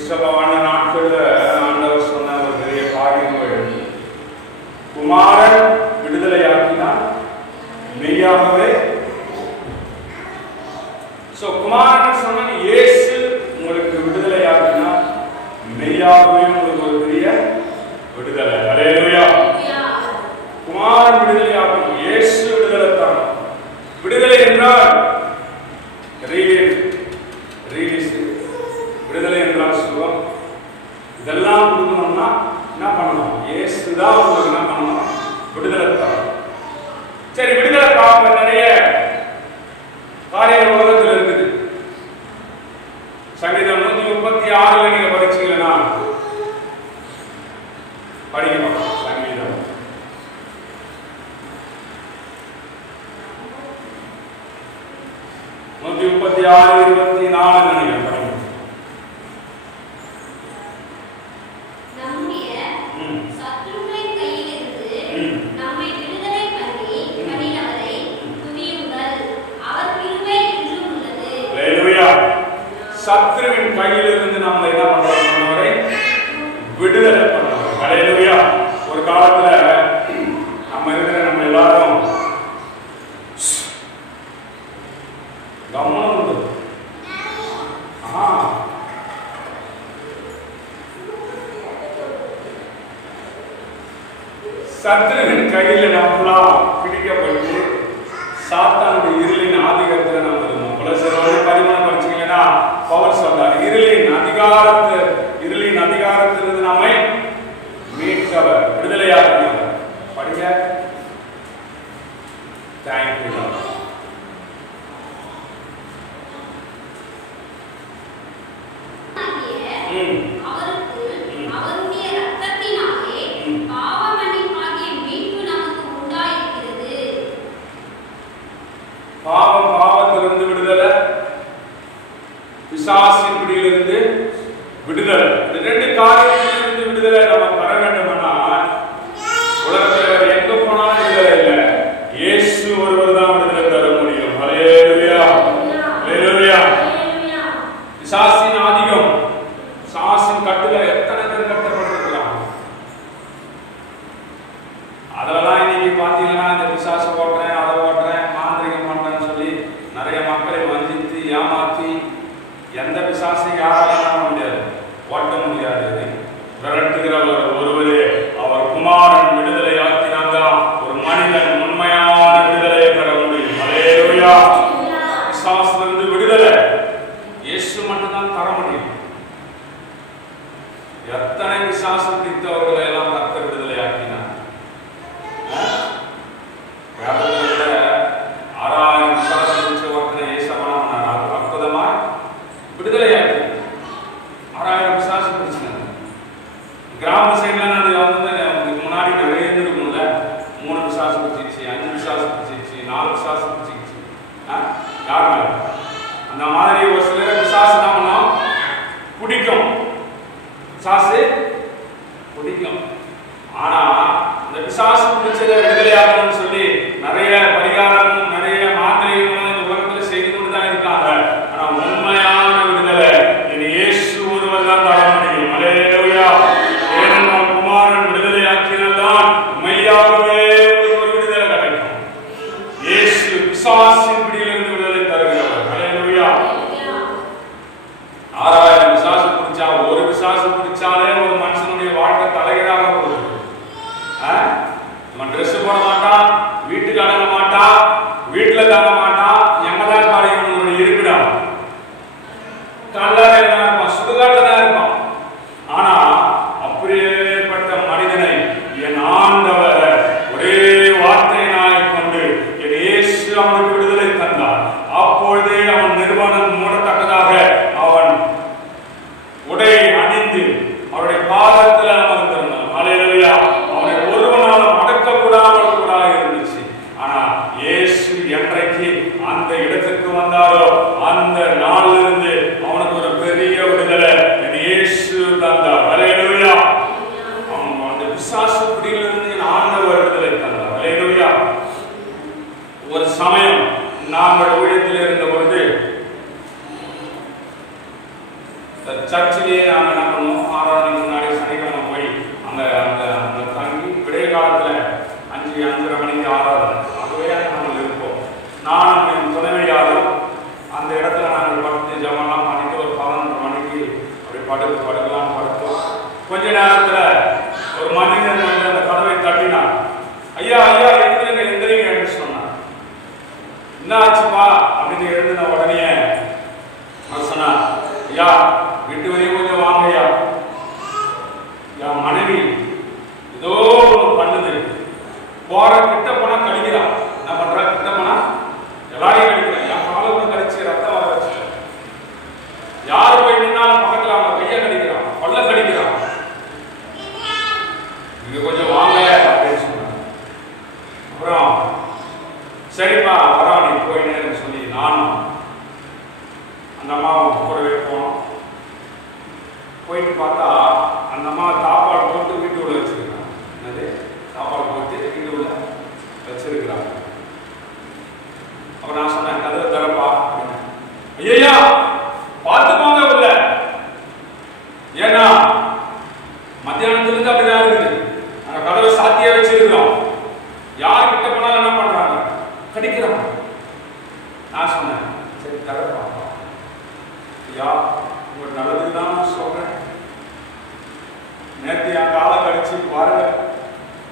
ரிஷபவான நாட்கள்ல ஆண்டவர் சொன்ன ஒரு பெரிய காரியங்கள், குமாரன் விடுதலையாக்கினார் மெய்யாகவே. குமாரன் சொன்ன இயேசு உங்களுக்கு விடுதலையாக்கினார் மெய்யாகவே உங்களுக்கு ஒரு பெரிய விடுதலை. அல்லேலூயா. குமாரன் விடுதலையாக்கணும், இயேசு விடுதலை தான். விடுதலை என்றால் ரிலீஸ், விடுதலை என்றால் சுகம். இதெல்லாம் கொடுக்கணும்னா என்ன பண்ணணும்? இயேசு தான் உங்களுக்கு என்ன பண்ணணும்? விடுதலை தான். சரி, விடுதலை பார்க்க நிறைய காரியங்கள் உலகத்தில் இருக்குது. சங்கீதம் 136 நீங்க படிச்சீங்கன்னா படிக்கணும். சங்கீதம் 136:24 நீங்க படிக்கணும். சத்ருவின் கையிலிருந்து நம்ம என்ன பண்றோம்? விடுதலை பண்றோம். அல்லேலூயா. ஒரு காலத்துல நம்ம எல்லாரும் கவனம் உண்டு. சத்ருவின் கையில நம்மளாம் பிடிக்கப்பட்டு சாத்தானுடைய இருளின் ஆதிக்கத்தில் நம்ம இருந்தோம். பரிமாணம் படிச்சீங்கன்னா பவுல் சொல்றார், இருளின் அதிகாரத்திலிருந்து நம்மை மீட்கவர், விடுதலையாக்கினவர். படிங்க. தேங்க்யூ. பாவத்திலிருந்து விடுதலை, பிசாசின் பிடியிலிருந்து விடுதலை. இந்த ரெண்டு காரியத்திலிருந்து விடுதலை நம்ம பெற வேண்டுமானால் உலகத்தில் எங்க போனாலும் விடுதலை இல்லை, இயேசு ஒருவர் தான் விடுதலை தர முடியும். அல்லேலூயா, அல்லேலூயா. பிசாசின் ஆதிக்கம், பிசாசின் கட்டுல எத்தனை பேர் கட்டப்பட்டிருக்கிறாங்க. அதெல்லாம் இன்னைக்கு பாத்தீங்கன்னா இந்த பிசாசு ஓட்டுறேன், அதை ஓட்டுறேன், மாந்திரிகம் பண்றேன்னு சொல்லி நிறைய மக்களை வஞ்சித்து ஏமாத்தி எந்த பிசாசையும் யாராலும் பண்ண முடியாது, ஓட்ட முடியாது. விரட்டுகிறவர் ஒருவரே, அவர் குமாரன் விடுதலை ஆக்கினால்தான் ஒரு மனிதன் உண்மையான விடுதலையை பெற முடியும். அல்லேலூயா. பிசாசிலிருந்து விடுதலை இயேசு மட்டும்தான் தர முடியும். எத்தனை பிசாசு பிடித்தவர்களை எல்லாம் கர்த்தர் விடுதலை ஆக்கினார். 6000 பிசாசு பிடிச்ச ஒருத்தனை ஏசமான அற்புதமா விடுதலையாக்கி 6000 பிசாசு பிடிச்சினாங்க. கிராம சைட்ல முன்னாடி நிறைய இருக்கும்ல, 3 பிசாசு பிடிச்சிச்சு, 5 பிசாசு பிடிச்சிச்சு, 4 பிசாசு பிடிச்சிச்சு. யாருமே அந்த மாதிரி ஒரு சில பிசாசு என்ன பண்ணோம்? பிடிக்கும், பிசாசு பிடிக்கும். ஆனா இந்த பிசாசு பிடிச்சதை விடுதலையாகணும்னு சொல்லி நிறைய பரிகாரமும் நிறைய மாந்திரிகங்களும் இந்த உலகத்துல செய்து கொண்டுதான் இருக்காங்க. ஆனா உண்மையான விடுதலை இது இயேசு ஒருவர் தான் தர முடியும். அல்லேலூயா. ஏனென்றால் குமாரன் விடுதலை ஆக்கினால்தான் மெய்யாகவே ஒரு விடுதலை கிடைக்கும். இயேசு பிசாசின் பிடியிலிருந்து விடுதலை தருகிறவர். அல்லேலூயா. 6000 பிசாசு பிடிச்சா, ஒரு பிசாசு பிடிச்சாலே ஒரு மனுஷனுடைய வாழ்க்கை தலைகீழாக போகுது. ட்ரெஸ் போட மாட்டான், வீட்டுக்கு அடங்க மாட்டான், சர்ச்சிலேயே நாங்கள் என்ன பண்ணுவோம், ஆராதனைக்கு முன்னாடி சனிக்கிழமை போய் அங்கே அங்கே அங்கே தங்கி விடைய காலத்தில் 5:30 மணிக்கு ஆராதனை, அதுவே நாங்கள் இருப்போம். நானும் என் துணைவியாரும் அந்த இடத்துல நாங்கள் படுத்து ஜெபம்லாம் பண்ணிட்டு ஒரு 11 மணிக்கு அப்படி படுக்கலாம் படுத்தோம். கொஞ்ச நேரத்தில் ஒரு மனிதன் வந்து அந்த கதவை தட்டினார். ஐயா ஐயா எந்திரிங்க எந்திரிங்க என்று சொன்னார். என்ன ஆச்சுப்பா அப்படின்னு எழுதின உடனே அவர் சொன்னார், ஐயா வீட்டு வரையும் கொஞ்சம் வாங்க ஐயா, என் மனைவி ஏதோ ஒன்று பண்ணுது, போற கிட்ட போனா கடிக்கிறான். என்ன பண்றா, கிட்ட போனா எல்லாரையும் கடிக்கிறான். என் காலை ஒன்று கடிச்சு ரத்தம் வர வச்சு, யார் போய் நின்னாலும் பக்கத்துல அவங்க கையை கடிக்கிறான், பல்ல கடிக்கிறான், இங்க கொஞ்சம் வாங்க அப்படின்னு சொன்னாங்க. அப்புறம் சரிப்பா வரா நீ போயினு சொல்லி நானும் அந்த அம்மாவும் கூடவே போனோம். போயிட்டு பார்த்தா அந்த அம்மா சாப்பாடு போட்டு வீட்டு உள்ள வச்சிருக்காங்க. என்னது சாப்பாடு போட்டு வீட்டு உள்ள வச்சிருக்கிறாங்க. அப்புறம் நான் சொன்னேன், கதவை தரப்பா அப்படின்னு. ஐயா பார்த்து போங்க உள்ள, ஏன்னா மத்தியானத்துலேருந்து அப்படிதான் இருக்குது, நாங்கள் கதவை சாத்தியே வச்சிருக்கிறோம், யார் கிட்ட போனாலும் என்ன பண்றாங்க, கடிக்கிறாங்க. நான் சொன்னேன், சரி தரப்பா ஐயா, உங்களுக்கு நல்லதுக்கு தான் நான் சொல்றேன். நேற்று என் காலை கடிச்சு பாருங்க,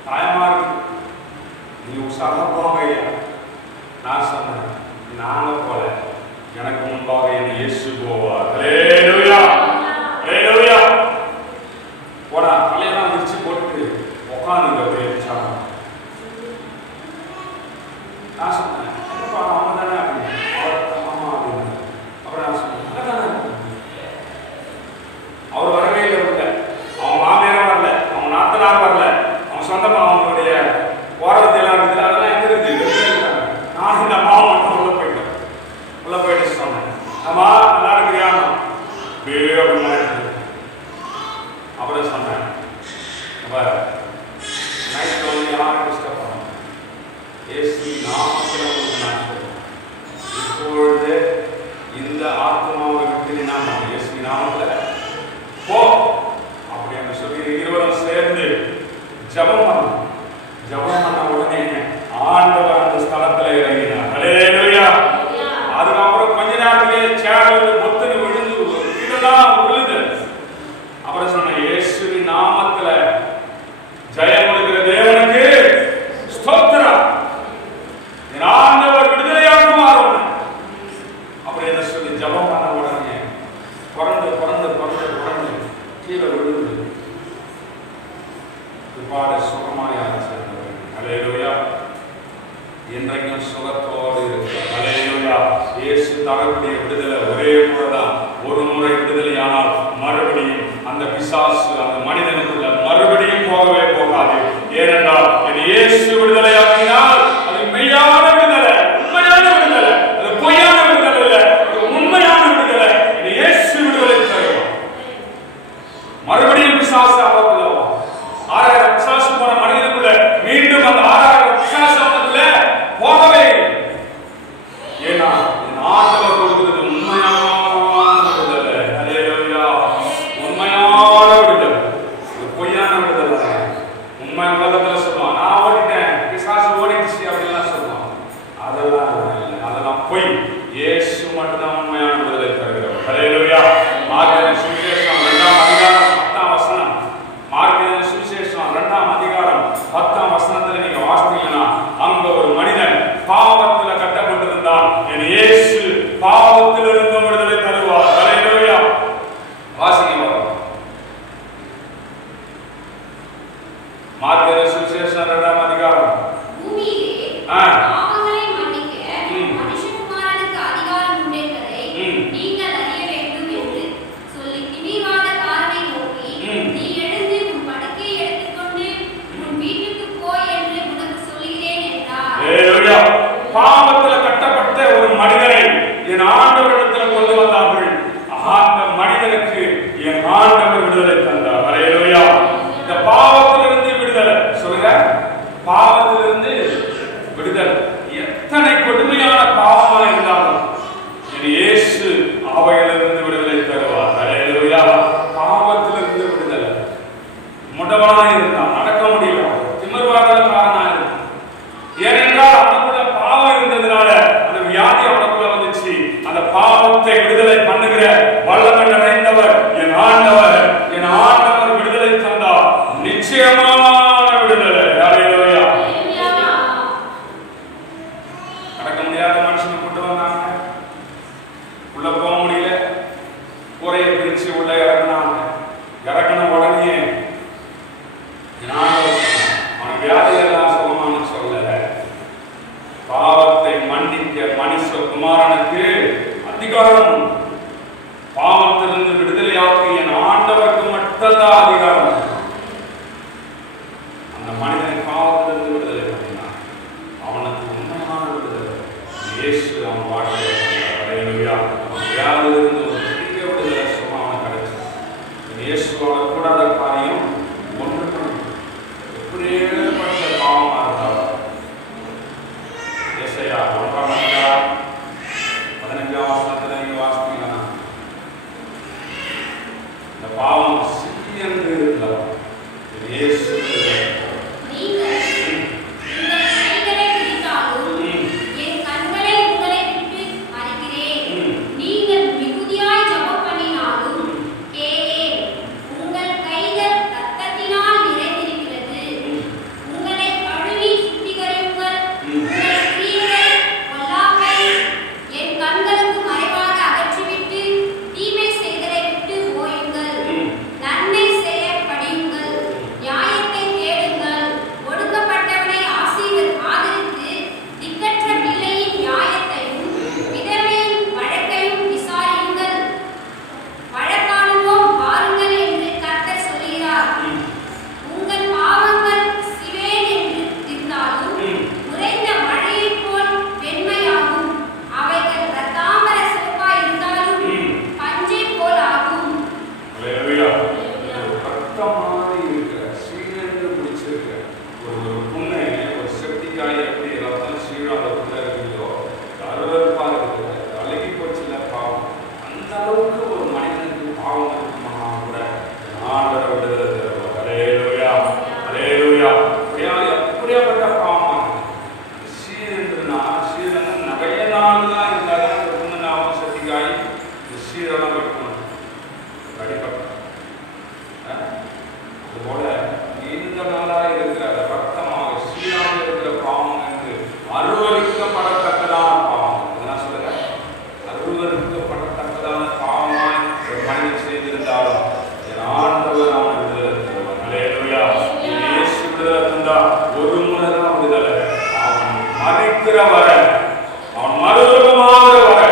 காயமா இருக்கு, நீ உஷாரா போங்க ஐயா. நான் சொன்னேன், நாங்க போல, எனக்கு முன்பாக என் இயேசு போவார். ஹல்லேலூயா ஹல்லேலூயா. போடா தலையெல்லாம் விரிச்சு போட்டு உட்காந்துங்க அப்படியே. நான் சொன்னேன், என்னப்பா அவங்க தானே அப்படின்னு. ஆமா அப்படின்னு. அப்புறம் நான் சொன்னேன், அவர் வரவே இல்லை, அவங்க மாமியாரும் வரல, அவங்க நாத்தனார் வரல, அவங்க சொந்தமா அவங்களுடைய ஓரத்தை எல்லாம் இருக்குது, அதெல்லாம் எங்க இருக்குது. நான் இந்த அம்மாவை மட்டும் உள்ள போயிட்டு சொன்னேன், அம்மா நல்லா இருக்கிறியா அப்படின்னு. அப்புறம் சொன்னேன், நைட்ல வந்து யாரும் டிஸ்டர்ப் பண்ண இயேசு நாமத்தில் உங்களுக்கு நான் சொல்றேன், இப்பொழுது இந்த ஆத்மாவை விட்டு நாம் இயேசு நாமத்தில் போ அப்படின்னு சொல்லி இருவரும் சேர்ந்து ஜெபம் பண்ணோம். ஜெபம் பண்ண உடனே ஆண்டவர் அந்த ஸ்தலத்துல இறங்கினார். ஹல்லேலூயா. அதுக்கப்புறம் கொஞ்ச நேரத்திலே சேர் வந்து மொத்தம் விழுந்து வீடெல்லாம் விழுது. அப்புறம் சொன்ன, இயேசுவின் நாமத்துல ஜெயம் கொடுக்கிற தேவனுக்கு ஸ்தோத்திரம், என் ஆண்டவர் விடுதலையாக்குவார் அப்படின்னு சொல்லி ஜெபம் பண்ண உடனே பிறந்து கீழே விழுந்து பாட சுகமாய் ஆச்சு. ஹல்லேலூயா. இன்றைக்கும் சுகத்தோடு இருக்கு. ஹல்லேலூயா. இயேசு தரக்கூடிய விடுதலை ஒரே முறைதான். ஒரு முறை விடுதலையானால் மறுபடியும் அந்த பிசாசு அந்த மனிதனுக்குள்ள மறுபடியும் போகவே போகாது. ஏனென்றால் என் இயேசு விடுதலையாக்கினால் அது மெய்யான விடுதலை, உண்மையான விடுதலை, அது பொய்யான விடுதலை இல்லை, அது உண்மையான விடுதலை. என் இயேசு விடுதலை தருவார். மறுபடியும் பிசாசு அவருக்குள்ள 6000 பிசாசு போன மனிதனுக்குள்ள மீண்டும் அந்த 6000 பிசாசு அவனுக்குள்ள போகவே. ஏன்னா ஆண்டவர் கொடுக்கிறது உண்மையான விடுதலை. ஹல்லேலூயா. உண்மையான விடுதலை, பொய்யான விடுதலை. உண்மை உலகத்துல சொல்லுவான், நான் ஓடிட்டேன், பிசாசு ஓடிடுச்சு அப்படின்லாம் சொல்லுவான். அளவுக்கு ஒரு மனிதனுக்கு பாவம் இருக்குமா கூட ஆண்டவர் விடுதலை தருவார். அல்லேலூயா, அல்லேலூயா. எப்படியாப்பட்ட பாவம் சீரன்னா சீரன் நிறைய நாள் தான் இருந்தாலும் அந்த பொண்ணு ஞாபகம் சக்திக்காய் சீரெல்லாம் வைக்கணும் அடிப்பட்ட. அதுபோல இந்த நாளாக இருக்கிற ரத்தமாக சீராக இருக்கிற பாவம் என்று அருவருக்கப்படத்தக்கதான பாவம். நான் சொல்றேன், அருவருக்கப்படத்தக்கதான பாவமாய் ஒரு மனிதன் செய்திருந்தாலும் ஆண்டவர் அவன் விடுதலை தருவார். அல்லேலூயா. இயேசு விடுதலை தந்தா ஒரு முறை தான் விடுதலை. அவன் மறிக்கிற வர, அவன் மறுரூபமாக வர,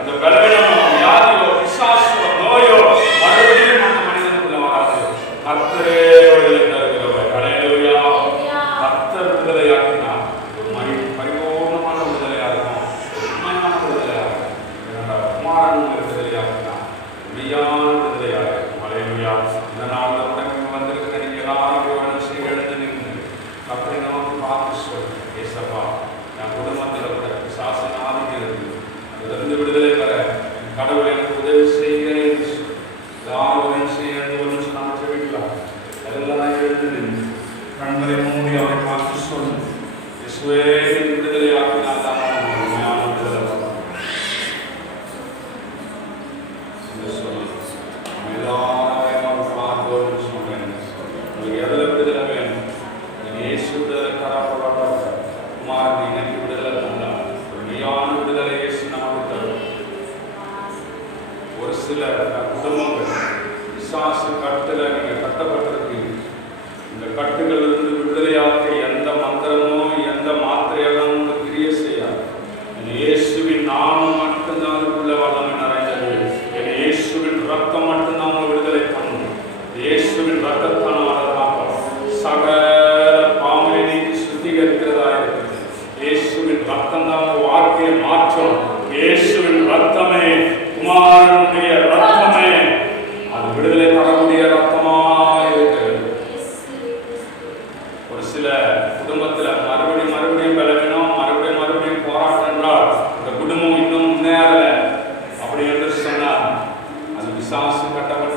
இந்த பலவீனமோ வியாதியோ பிசாசோ நோயோ மறுபடியும் அந்த மனிதனுக்குள்ள வராது. கர்த்தரே விடுதலை தருகிறவர். அல்லேலூயா. கர்த்தர் விடுதலையாக்கினார். ஒரு மனிதன் பரிபூர்ணமான விடுதலையாக இருக்கும், உண்மையான விடுதலையாக இருக்கும். குமாரன் விடுதலையாக்கினார், உண்மையான விடுதலையாக இருக்கும். அல்லேலூயா. இந்த நாளில் உடனே வந்திருக்கிற நீங்க எல்லாரும் எழுந்து நின்று கர்த்தரை நோக்கி பார்த்து சொல், ஏசப்பா என் குடும்பத்தில் கூட பிசாசின் ஆதிக்கம் இருக்கு, அதிலிருந்து விடுதலை பெற கடவுள் எனக்கு உதவி செய்கிறேன். யாரும் உதவி செய்ய ஒரு நிமிஷம் நாம் செவிக்கலாம். எல்லாம் எழுந்து நின்று கண்களை மூடி அவரை பார்த்து சொல், இயேசுவே விடுதலை ஆக்கினால் தான் உண்மையான விடுதலை சொல்லி எல்லாரும் பார்த்து ஒரு நிமிஷம் வேணும். உங்களுக்கு எதில் விடுதலை வேணும்? இயேசு விடுதலை தரப்படாத குமாரன் இன்னைக்கு விடுதலை தந்தார். உண்மையான விடுதலை இயேசு நமக்கு தரும். ஒரு சில குடும்பங்கள் பிசாசு கட்டுல நீங்க கட்டப்பட்டிருக்கீங்க. இந்த கட்டுகளிலிருந்து விடுதலையாக்க எந்த மந்திரமோ எந்த மாத்திரையெல்லாம் உங்களுக்கு கிரிய செய்யாது. இயேசுவின் நாமம் மட்டும்தான் அதுக்குள்ள வல்லமை நிறைந்தது. என் இயேசுவின் ரத்தம் மட்டும்தான் உங்களை விடுதலை பண்ணும். இயேசுவின் ரத்தத்தினால சகல பாவங்களை நீக்கி சுத்திகரிக்கிறதா இருக்குது. இயேசுவின் ரத்தம் தான் உங்க வாழ்க்கையை மாற்றும். இயேசுவின் ரத்தமே, குமாரனுடைய ரத்தமே, அது விடுதலை தரக்கூடிய ரத்தமா இருக்கிறது. ஒரு சில குடும்பத்துல மறுபடியும் பலவீனம், மறுபடியும் போராட்டம் என்றால் இந்த குடும்பம் இன்னும் முன்னேறல அப்படி என்று சொன்னால் அது பிசாசு கட்டப்பட்ட